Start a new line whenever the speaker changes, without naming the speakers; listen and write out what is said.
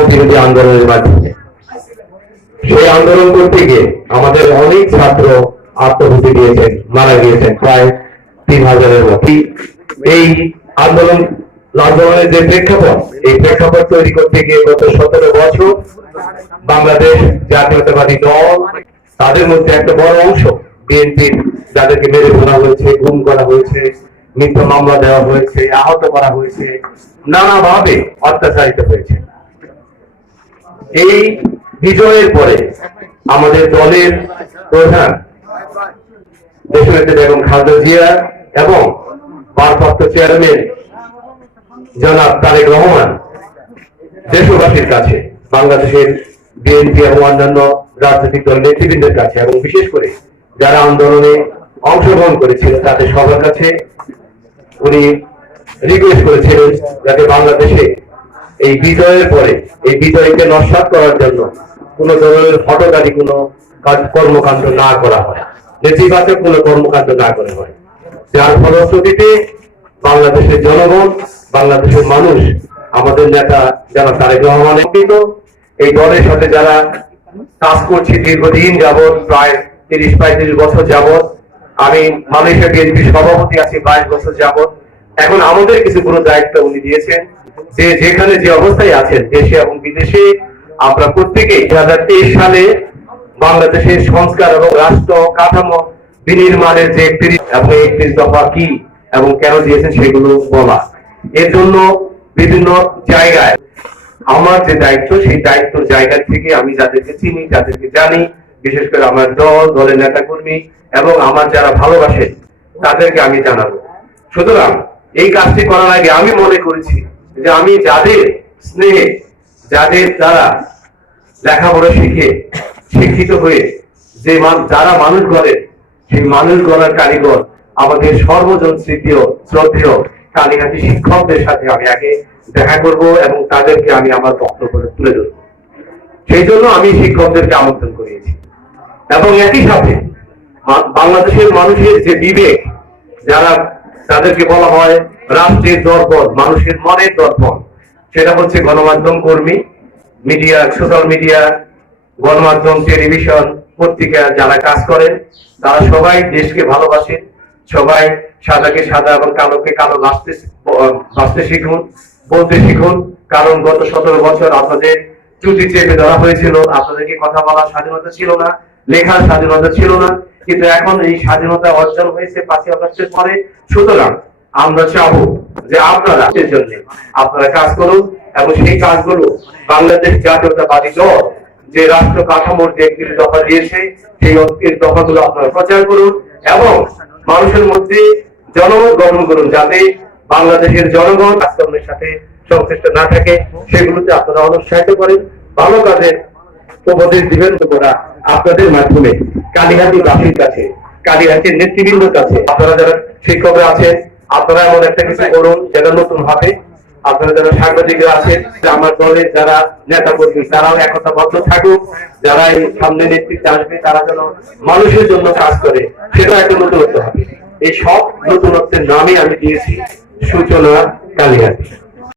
বিরোধী আন্দোলনের মাধ্যমে সেই আন্দোলন করতে গিয়ে আমাদের অনেক ছাত্র আত্মভূতি দিয়েছেন, মারা গিয়েছেন, প্রায় তিন হাজারের মতো এই- আন্দোলন আন্দোলনের যে প্রেক্ষাপট, এই প্রেক্ষাপট তৈরি করতে গিয়ে গত সতেরো বছর বাংলাদেশ জাতীয়তাবাদী দল, তাদের মধ্যে একটা বড় অংশ বিএনপির যাদেরকে মেরে ফেলা হয়েছে, গুম করা হয়েছে, মিথ্যা মামলা দেওয়া হয়েছে, আহত করা হয়েছে, নানাভাবে অত্যাচারিত হয়েছে। এই বিজয়ের পরে আমাদের দলের প্রধান দেশনেত্রী বেগম খালেদা জিয়া এবং ভারপ্রাপ্ত চেয়ারম্যান জনাব তারেক রহমান দেশবাসীর কাছে, বাংলাদেশের বিএনপি এবং অন্যান্য রাজনৈতিক দল নেতৃবৃন্দের কাছে এবং বিশেষ করে যারা আন্দোলনে অংশগ্রহণ করেছিল তাদের সবার কাছে উনি রিকোয়েস্ট করেছিলেন যাতে বাংলাদেশে এই বিজয়ের পরে, এই বিজয়কে নস্বাত করার জন্য কোন ধরনের হটকারী কোন কর্মকাণ্ড না করা হয়। নেতিবাচক কোন কর্মকাণ্ড না করা হয়। যার ফলশ্রুতিতে বাংলাদেশের জনগণ, বাংলাদেশের মানুষ, আমাদের নেতা যারা তারেক রহমান এই দলের সাথে যারা কাজ করছি দীর্ঘদিন যাবৎ, প্রায় তিরিশ পঁয়ত্রিশ বছর যাবৎ, আমি মালয়েশিয়া বিএনপি সভাপতি আছি বাইশ বছর যাবৎ। এখন আমাদের কিছু পুরো দায়িত্ব উনি দিয়েছেন। যে যেখানে যে অবস্থায় আছেন, দেশে এবং বিদেশে, আমরা প্রত্যেকেই দু হাজার তেইশ সালে বাংলাদেশের সংস্কার এবং রাষ্ট্র কাঠামো বিনির্মাণের যে একত্রিশ এবং একত্রিশ দফা কি এবং কেন দিয়েছেন সেগুলো বলা। এর জন্য বিভিন্ন জায়গায় আমার যে দায়িত্ব, সেই দায়িত্বের জায়গা থেকে আমি যাদেরকে চিনি, যাদেরকে জানি, বিশেষ করে আমার দল, দলের নেতা কর্মী এবং আমার যারা ভালোবাসে, তাদেরকে আমি জানাব। সুতরাং এই কাজটি করার আগে আমি মনে করেছি যে আমি যাদের স্নেহে, যাদের দ্বারা লেখাপড়া শিখে, শিক্ষিত হয়ে যে যারা মানুষ গড়ে, সেই মানুষ গড়ার কারিগর আমাদের সর্বজন তৃতীয় শ্রদ্ধেয় কালীঘাটি শিক্ষকদের সাথে আমি আগে দেখা করব এবং তাদেরকে আমি আমার বক্তব্য তুলে ধরবো। সেই জন্য আমি শিক্ষকদেরকে আমন্ত্রণ করিয়েছি। এবং একই সাথে বাংলাদেশের মানুষের যে বিবেক, যারা তাদেরকে বলা হয় রাষ্ট্রের দর্পণ, মানুষের মনের দর্পণ। সেটা হচ্ছে গণমাধ্যম কর্মী, মিডিয়া, সোশ্যাল মিডিয়া, গণমাধ্যম, টেলিভিশন, পত্রিকা যারা কাজ করেন তারা সবাই দেশকে ভালোবাসেন সবাই সাদাকে সাদা এবং কালোকে কালো বাঁচতে বাঁচতে শিখুন, বলতে শিখুন। কারণ গত সতেরো বছর আপনাদের চুটি চেপে ধরা হয়েছিল, আপনাদেরকে কথা বলার স্বাধীনতা ছিল না, লেখার স্বাধীনতা ছিল না। কিন্তু এখন এই স্বাধীনতা অর্জন হয়েছে পাঁচই আগস্টের পরে। সুতরাং আমরা চাবো যে আপনারা এর জন্য আপনারা কাজ করুন এবং সেই কাজগুলো বাংলাদেশ জাতীয়তাবাদী দল যে রাষ্ট্র কাঠামোর যে একটি দফা দিয়েছে, সেই একটি দফাগুলো আপনারা প্রচার করুন এবং মানুষের মধ্যে জনমত গঠন করুন যাতে বাংলাদেশের জনগণ রাষ্ট্রের সাথে সংশ্লিষ্ট না থাকে। সেগুলোতে আপনারা অনুৎসাহিত করেন, ভালো কাজে উপদেশ দিবেন করা আপনাদের মাধ্যমে। কালীহাটি বাসীর কাছে কালীহাটির নেতৃবৃন্দর কাছে আপনারা যারা শিক্ষকরা আছেন আপনারা এমন একটা কিছু করুন যেটা নতুন হবে আপনারা যারা সাংবাদিকরা আছেন, আমার দলের যারা নেতা কর্মী, তারাও একতাবদ্ধ থাকুক। যারা এই সামনে নেতৃত্বে আসবে, তারা যেন মানুষের জন্য কাজ করে সেটা একটা নতুনত্ব হবে। এই সব নতুনত্বের নামে আমি দিয়েছি সূচনা কালীহাটি